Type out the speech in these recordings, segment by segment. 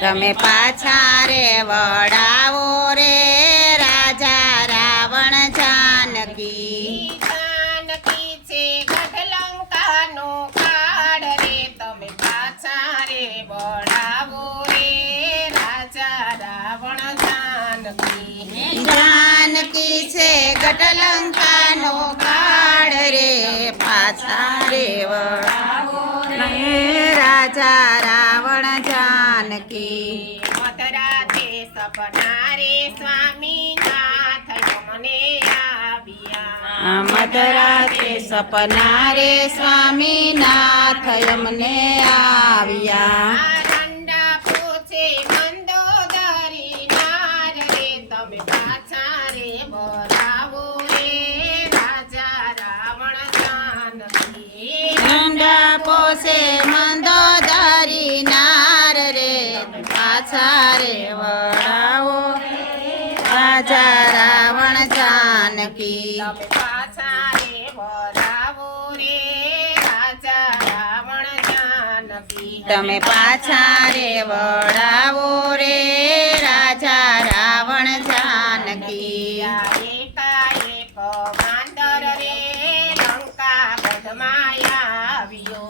તમે પાછા રે વળાવો રે રાજા રાવણ જાનકી. જાનકી છે ગઢલંકાનો કાળ રે તમે પાછા રે વળાવો રે રાજા રાવણ જાનકી. જાનકી છે ગઢલંકાનો કાળ રે પાછા રે વળાવો રે રાજા રાવણ જાનકી. મથરા તે સપના રે સ્વામીનાથ યમને આવ્યા. મધરાતે સપના રે સ્વામીનાથ અમને આવ્યા. રંડા પૂછે મંદોદરી નાર રે તમે પાછા રે વળાવો રે રાજા રાવણ જાનકી. ઠંડા પોસે મંદોદરી નાર રે પાછા રે વળાવો રાજા રાવણ જાનકી. તમે પાછા રે વળાવો રે રાજા રાવણ જાનકી. તમે પાછા રે વળાવો રે રાજા રાવણ જાનકી. એકાએક વાંદર રે લંકા બધમાં આવ્યો.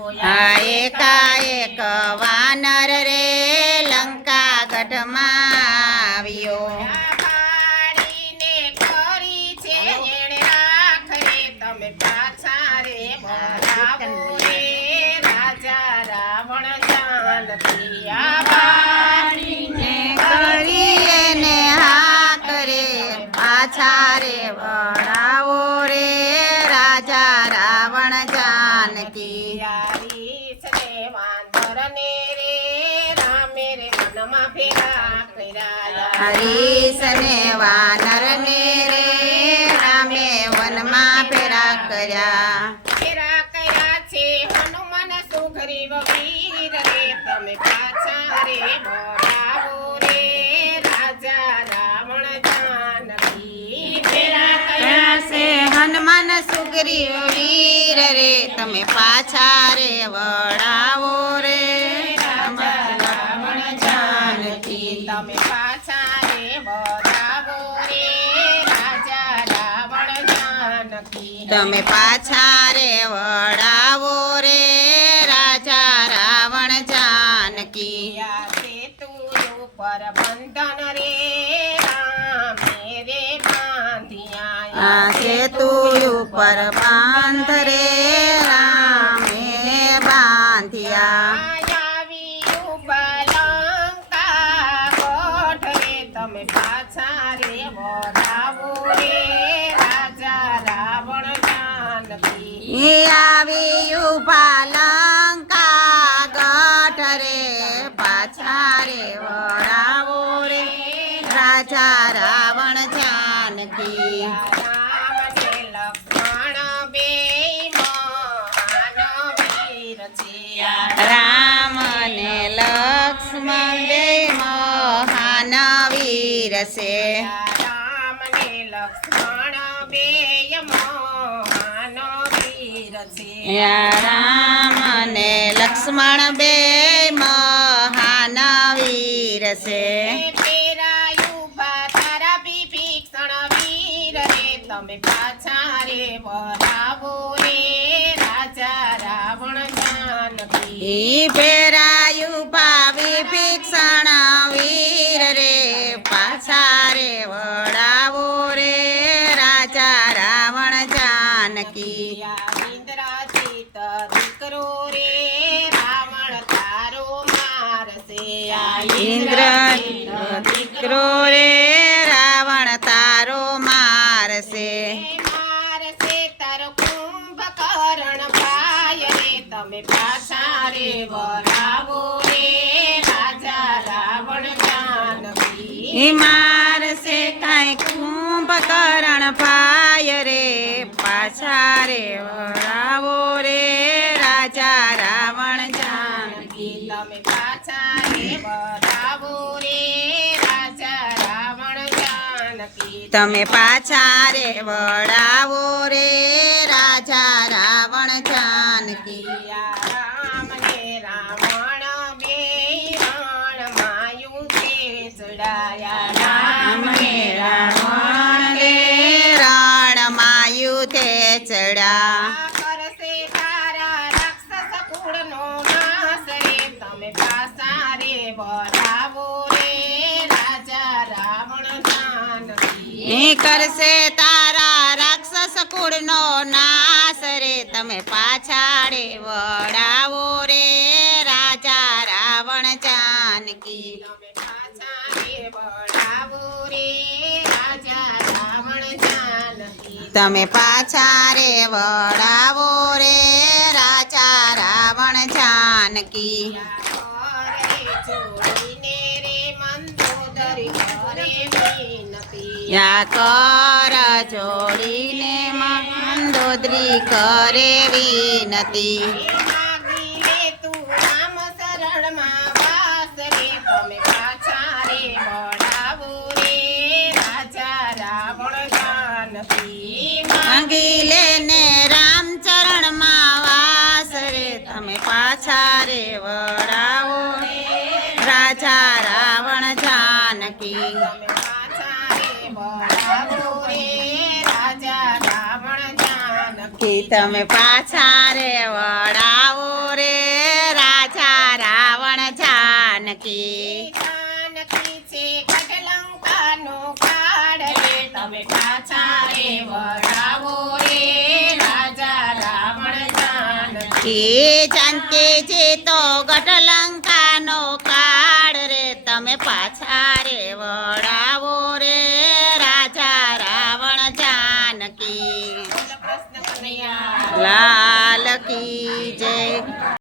એકાએક વાનર રે લંકા ગઢમાં આવ્યો. ભાડીને કરી છે એણે રાખ રે તમે પાછા રે વળાવો રે રાજા રાવણ જાનકી. ને કરીએ ને હાથ રે પાછા રે વળાવો રે રાજા રાવણ જાનકી. હરીશ ને વાંદરને રે રામે રે વનમાં ફેરા કર્યા. હરીશ ને વાનર ને રે રામે વનમાં ફેરા કર્યા. ફેરા કર્યા છે હનુમાન સુગ્રીવ વીર રે તમે પાછા રે વળાવો રે રાજા રાવણ જાનકી. ફેરા કર્યા છે હનુમાન સુગ્રીવ વીર રે તમે પાછા રે વળાવો રે રાજા રાવણ જાનકી. તમે પાછા રે વળાવો રે રાજા રાવણ જાનકી. તમે પાછા રે વળાવો રે રાજા રાવણ જાનકી. સેતુ ઉપર બંધન રે રામે રે બાંધિયા. આ સેતુ ઉપર બાંધ રે રામે બાંધ્યા. આવી ઉભા લંકા કોઠ રે તમે પાછા રે વળાવો રે રાજા રાવણ જાનકી. આવી ઉભા લંકા ગઢ રે પાછા રે વળાવો રે રાજા રાવણ જાનકી. રામ ને લક્ષ્મણ બેય મહાન વીર છે. રામ ને લક્ષ્મણ બે મહાન વીર છે. રામ ને લક્ષ્મણ બેય મહાન વીર છે. રામ ને લક્ષ્મણ બે મહાન વીર છે. પેરાયું બા તારા વિભીષણ વીર રે તમે પાછા રે વળાવો રે રાજા રાવણ જાનકી. ઈ પેરાયું ભાવી ભીક્ષણ વીર રે પાછા રે વળાવો રે રાજા રાવણ જાનકી. ઇન્દ્રજીત દીકરો રે રાવણ તારો મારશે. ઇન્દ્ર દીકરો રે રાવણ તારો મારશે. મારશે તારો કુંભકર્ણ ભાઈ રે તમે પાછા રે વળાવો રે રાજા રાવણ જાનકી. મારશે કાંઈ કુંભકર્ણ ભાઈ રે પાછા રે વળાવો રે રાજા રાવણ જાનકી. તમે પાછા રે વળાવો રે રાજા રાવણ જાનકી. તમે પાછા રે વળાવો રે રાજા રાવણ જાનકી. રામ ને રાવણ બેય રણ માયું પાછા રે વળાવો રે રાજા રાવણ જાનકી એ કરશે તારા રાક્ષસ કુળનો નાશ રે તમે પાછાડે વળાવો રે રાજા રાવણ જાનકી તમે પાછા રે વળાવો રે રાજા રાવણ જાનકી તમે પાછા રે વળાવો રે રાજા રાવણ જાનકી યા કર જોડીને મંદોદરી કરે વિનતી માંગી લેને રામચરણમાં વાસ રે તમે પાછા રે વળાવો રાજા રાવણ જાનકી તમે પાછા રે વળાવો રે રાજા રાવણ જાનકી તમે પાછા રે વળાવો રે રાજા રાવણ જાનકી જાનકી જી તો ગઢલંકાનો કાળ રે તમે પાછા રે વળાવો રે રાજા રાવણ જાનકી કૃષ્ણ કનૈયા લાલ કી જય